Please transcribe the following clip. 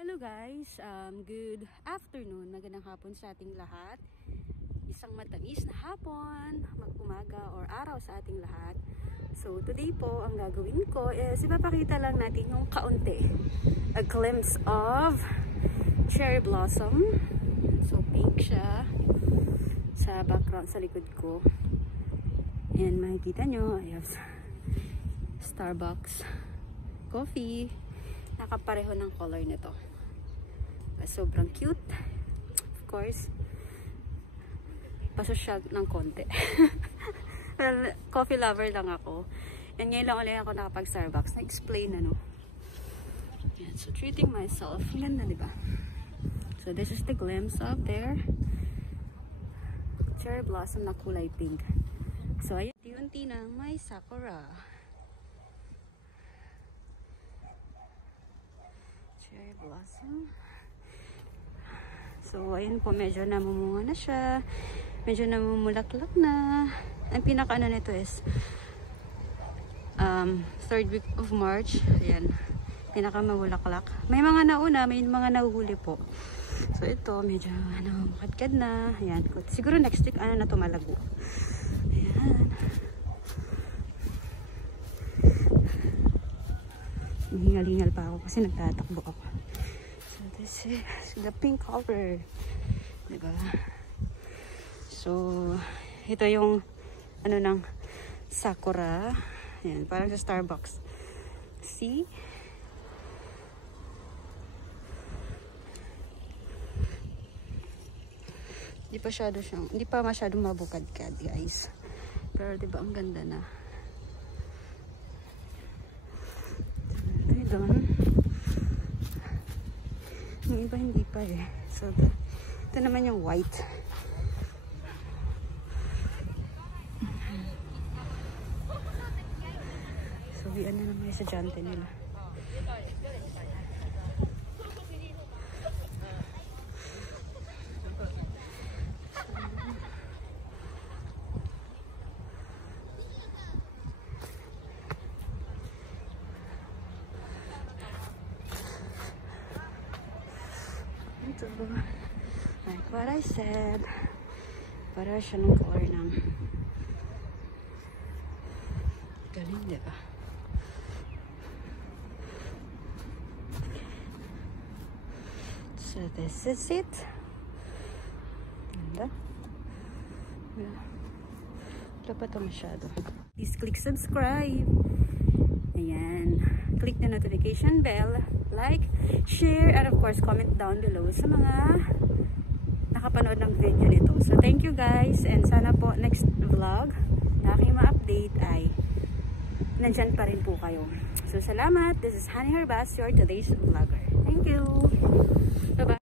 Hello guys, good afternoon, magandang hapon sa ating lahat. Isang matamis na hapon, mag-umaga or araw sa ating lahat. So today po, ang gagawin ko is ipapakita lang natin yung kaunti. A glimpse of cherry blossom. So pink siya sa background sa likod ko. And makikita nyo, I have Starbucks coffee. Nakapareho ng color nito. Sobrang cute. Of course, pasosyal ng konti. Well, coffee lover lang ako. And ngayon lang ulit ako nakapag-Starbucks. Na-explain ano. Yan. So, treating myself. Ganda, diba? So, this is the glimpse of their cherry blossom na kulay pink. So, ayun. Unti-unti na may sakura. Cherry blossom. So, ayun po, medyo namumunga na siya. Medyo namumulaklak na. Ang pinaka-ano nito is 3rd week of March. Ayan. Pinaka-mabulaklak. May mga nauna, may mga nahuhuli po. So, ito, medyo makadkad na. Ayan. Siguro next week, na tumalago. Ayan. Hingal-hingal pa ako kasi nagtatakbo ako. This is the pink color, diba? So, ito yung ano ng sakura. Ayan, parang sa Starbucks. See? Hindi pa masyadong mabukad-kad, guys. Pero diba ang ganda na. Ay, doon. Yung iba hindi pa eh. So, ito naman yung white. So, yan na naman yung estudyante nila. Like what I said, para siya ng color ng galing, diba? So this is it. Ganda. Wala pa ito masyado. Please click subscribe. Ayan. Click the notification bell, like, share, and of course, comment down below sa mga nakapanood ng video nito. So, thank you guys, and sana po next vlog na aking ma-update ay nandyan pa rin po kayo. So, salamat. This is Honey Herbas, your today's vlogger. Thank you. Bye-bye.